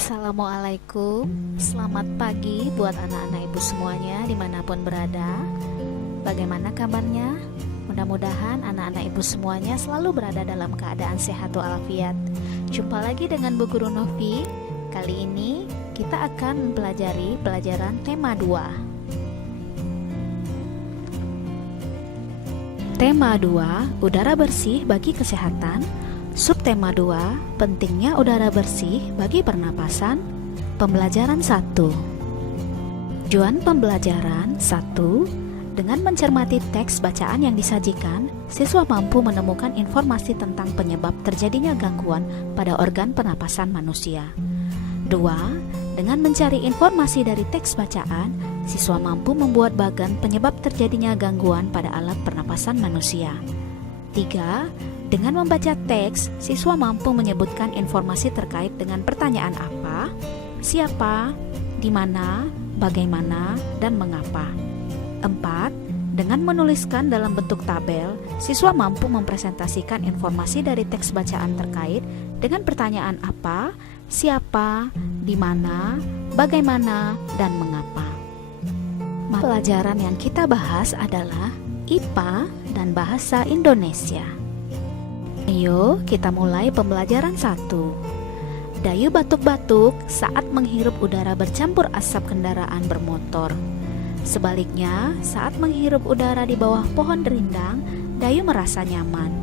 Assalamualaikum, selamat pagi buat anak-anak ibu semuanya dimanapun berada. Bagaimana kabarnya? Mudah-mudahan anak-anak ibu semuanya selalu berada dalam keadaan sehat walafiat. Jumpa lagi dengan Bu Guru Novi. Kali ini kita akan mempelajari pelajaran tema 2. Tema 2, udara bersih bagi kesehatan. Subtema 2, pentingnya udara bersih bagi pernapasan. Pembelajaran 1. Tujuan pembelajaran 1. Dengan mencermati teks bacaan yang disajikan, siswa mampu menemukan informasi tentang penyebab terjadinya gangguan pada organ pernapasan manusia. 2. Dengan mencari informasi dari teks bacaan, siswa mampu membuat bagan penyebab terjadinya gangguan pada alat pernapasan manusia. 3. Dengan membaca teks, siswa mampu menyebutkan informasi terkait dengan pertanyaan apa, siapa, di mana, bagaimana, dan mengapa. 4. Dengan menuliskan dalam bentuk tabel, siswa mampu mempresentasikan informasi dari teks bacaan terkait dengan pertanyaan apa, siapa, di mana, bagaimana, dan mengapa. Pelajaran yang kita bahas adalah IPA dan Bahasa Indonesia. Ayo kita mulai pembelajaran 1. Dayu batuk-batuk saat menghirup udara bercampur asap kendaraan bermotor. Sebaliknya, saat menghirup udara di bawah pohon rindang, Dayu merasa nyaman.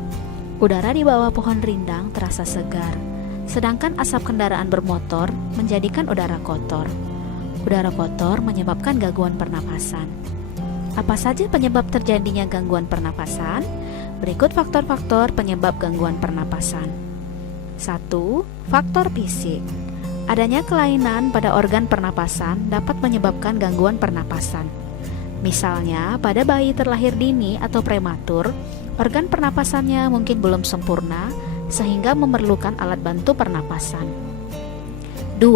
Udara di bawah pohon rindang terasa segar, sedangkan asap kendaraan bermotor menjadikan udara kotor. Udara kotor menyebabkan gangguan pernapasan. Apa saja penyebab terjadinya gangguan pernapasan? Berikut faktor-faktor penyebab gangguan pernapasan. 1. Faktor fisik. Adanya kelainan pada organ pernapasan dapat menyebabkan gangguan pernapasan. Misalnya, pada bayi terlahir dini atau prematur, organ pernapasannya mungkin belum sempurna sehingga memerlukan alat bantu pernapasan. 2.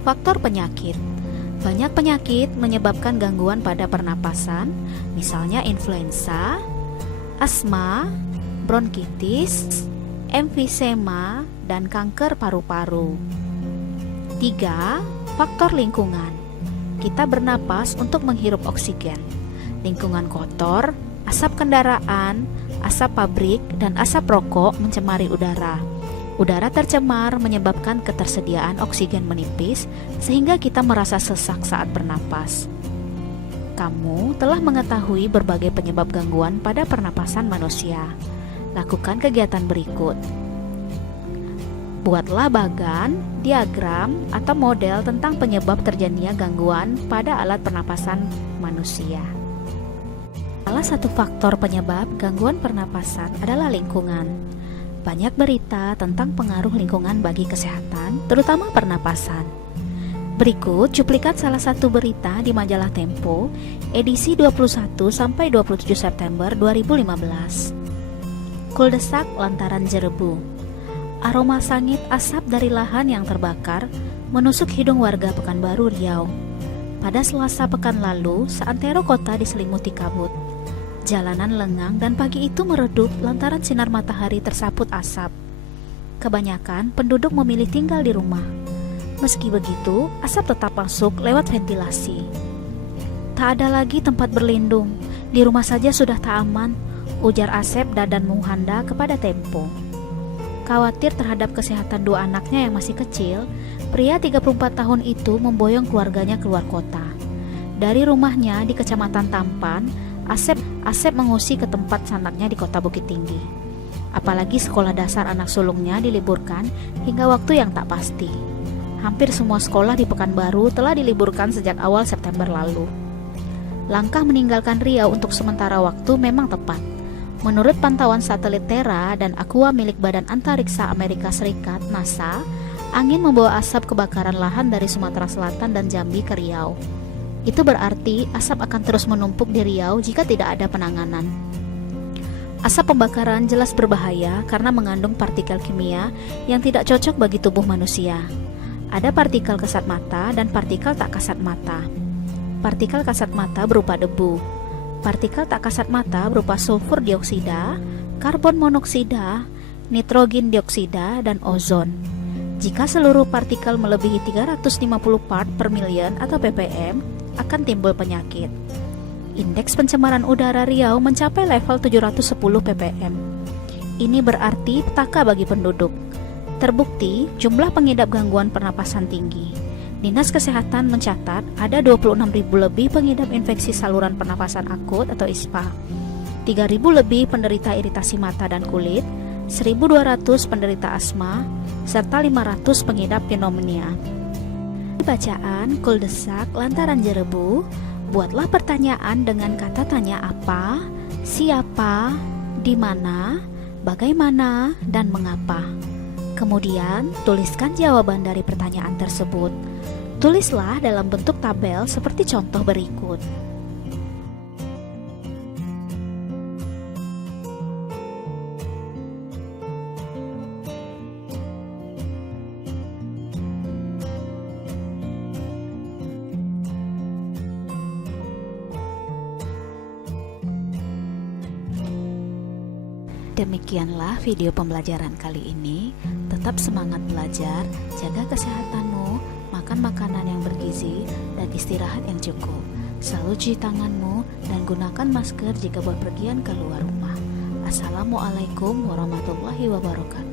Faktor penyakit. Banyak penyakit menyebabkan gangguan pada pernapasan, misalnya influenza, asma, bronkitis, emfisema, dan kanker paru-paru. 3. Faktor lingkungan. Kita bernapas untuk menghirup oksigen. Lingkungan kotor, asap kendaraan, asap pabrik, dan asap rokok mencemari udara. Udara tercemar menyebabkan ketersediaan oksigen menipis sehingga kita merasa sesak saat bernapas. Kamu telah mengetahui berbagai penyebab gangguan pada pernapasan manusia. Lakukan kegiatan berikut. Buatlah bagan, diagram, atau model tentang penyebab terjadinya gangguan pada alat pernapasan manusia. Salah satu faktor penyebab gangguan pernapasan adalah lingkungan. Banyak berita tentang pengaruh lingkungan bagi kesehatan, terutama pernapasan. Berikut cuplikan salah satu berita di majalah Tempo, edisi 21-27 September 2015. Kuldesak lantaran jerebu. Aroma sangit asap dari lahan yang terbakar menusuk hidung warga Pekanbaru, Riau. Pada Selasa pekan lalu, seantero kota diselimuti kabut. Jalanan lengang dan pagi itu meredup lantaran sinar matahari tersaput asap. Kebanyakan penduduk memilih tinggal di rumah. Meski begitu, asap tetap masuk lewat ventilasi. Tak ada lagi tempat berlindung, di rumah saja sudah tak aman, ujar Asep Dadan Muhanda kepada Tempo. Khawatir terhadap kesehatan dua anaknya yang masih kecil, pria 34 tahun itu memboyong keluarganya keluar kota. Dari rumahnya di Kecamatan Tampan, Asep mengungsi ke tempat anaknya di Kota Bukit Tinggi. Apalagi sekolah dasar anak sulungnya diliburkan hingga waktu yang tak pasti. Hampir semua sekolah di Pekanbaru telah diliburkan sejak awal September lalu. Langkah meninggalkan Riau untuk sementara waktu memang tepat. Menurut pantauan satelit Terra dan Aqua milik Badan Antariksa Amerika Serikat (NASA), angin membawa asap kebakaran lahan dari Sumatera Selatan dan Jambi ke Riau. Itu berarti asap akan terus menumpuk di Riau jika tidak ada penanganan. Asap pembakaran jelas berbahaya karena mengandung partikel kimia yang tidak cocok bagi tubuh manusia. Ada partikel kasat mata dan partikel tak kasat mata. Partikel kasat mata berupa debu. Partikel tak kasat mata berupa sulfur dioksida, karbon monoksida, nitrogen dioksida, dan ozon. Jika seluruh partikel melebihi 350 part per million atau ppm, akan timbul penyakit. Indeks pencemaran udara Riau mencapai level 710 ppm. Ini berarti petaka bagi penduduk. Terbukti jumlah pengidap gangguan pernapasan tinggi. Dinas Kesehatan mencatat ada 26.000 lebih pengidap infeksi saluran pernapasan akut atau ISPA, 3.000 lebih penderita iritasi mata dan kulit, 1.200 penderita asma, serta 500 pengidap pneumonia. Bacaan kuldesak lantaran jerebu, buatlah pertanyaan dengan kata tanya apa, siapa, di mana, bagaimana, dan mengapa. Kemudian, tuliskan jawaban dari pertanyaan tersebut. Tulislah dalam bentuk tabel seperti contoh berikut. Demikianlah video pembelajaran kali ini. Tetap semangat belajar, jaga kesehatanmu, makan makanan yang bergizi, dan istirahat yang cukup. Selalu cuci tanganmu dan gunakan masker jika berpergian keluar rumah. Assalamualaikum warahmatullahi wabarakatuh.